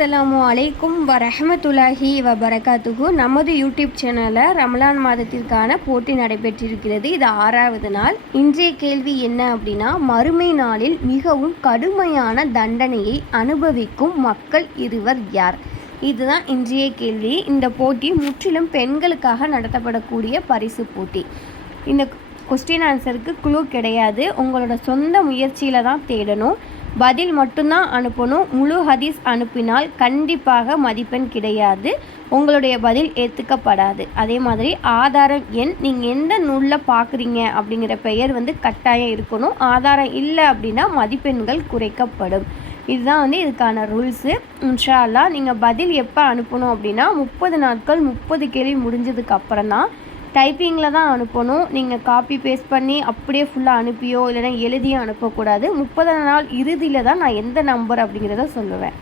அஸ்ஸலாமு அலைக்கும் வரஹ்மத்துல்லாஹி வபரகாத்துஹு. நமது யூடியூப் சேனலில் ரமலான் மாதத்திற்கான போட்டி நடைபெற்றிருக்கிறது. இது 6வது நாள். இன்றைய கேள்வி என்ன அப்படின்னா, மறுமை நாளில் மிகவும் கடுமையான தண்டனையை அனுபவிக்கும் மக்கள் இருவர் யார்? இதுதான் இன்றைய கேள்வி. இந்த போட்டி முற்றிலும் பெண்களுக்காக நடத்தப்படக்கூடிய பரிசு போட்டி. இந்த கொஸ்டின் ஆன்சருக்கு குழு கிடையாது. உங்களோட சொந்த முயற்சியில் தான் தேடணும். பதில் மட்டும்தான் அனுப்பணும். முழு ஹதீஸ் அனுப்பினால் கண்டிப்பாக மதிப்பெண் கிடையாது. உங்களுடைய பதில் ஏற்றுக்கப்படாது. அதே மாதிரி ஆதாரம் எண், நீங்கள் எந்த நூலில் பார்க்குறீங்க அப்படிங்கிற பெயர் கட்டாயம் இருக்கணும். ஆதாரம் இல்லை அப்படின்னா மதிப்பெண்கள் குறைக்கப்படும். இதுதான் இதுக்கான ரூல்ஸு. இன்ஷா அல்லாஹ் நீங்கள் பதில் எப்போ அனுப்பணும் அப்படின்னா 30 நாட்கள் 30 கேள்வி முடிஞ்சதுக்கு அப்புறம் தான் டைப்பிங்கில் தான் அனுப்பணும். நீங்கள் காப்பி பேஸ்ட் பண்ணி அப்படியே ஃபுல்லாக அனுப்பியோ இல்லைனா எழுதியோ அனுப்பக்கூடாது. 30 நாள் இறுதியில் தான் நான் எந்த நம்பர் அப்படிங்கிறத சொல்லுவேன்.